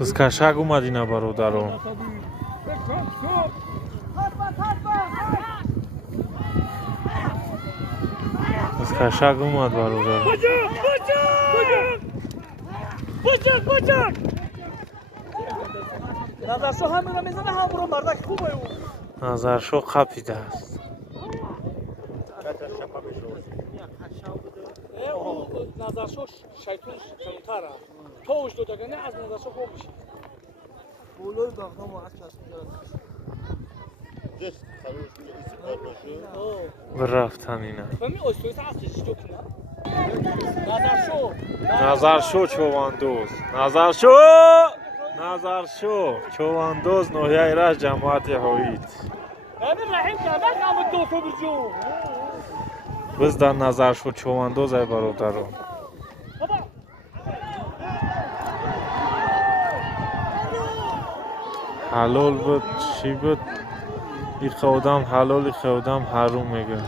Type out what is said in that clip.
بس کشک اومد اینا برادرم. بس کشک اومد برادرم. بچک نظرشو همین میزنه هم برو مردک خوبه او نظرشو قپیده است. او نظرشو شیطون کمتره تو اوش دو دگنه از نظرشو خوب میشه بولوی باغدام از کسب برفتن اینا. فهمی اوستویس هستش تو کنه نظرشو چواندوز. نظرشو چواندوز نوحیه ایرج جماعت هایید. همین رحیم کمک هم دو تو برجو بس در نظرشو چواندوز ای برادرم. حلال بود چی بود؟ ای خودم حلال ای خودم حروم میگه.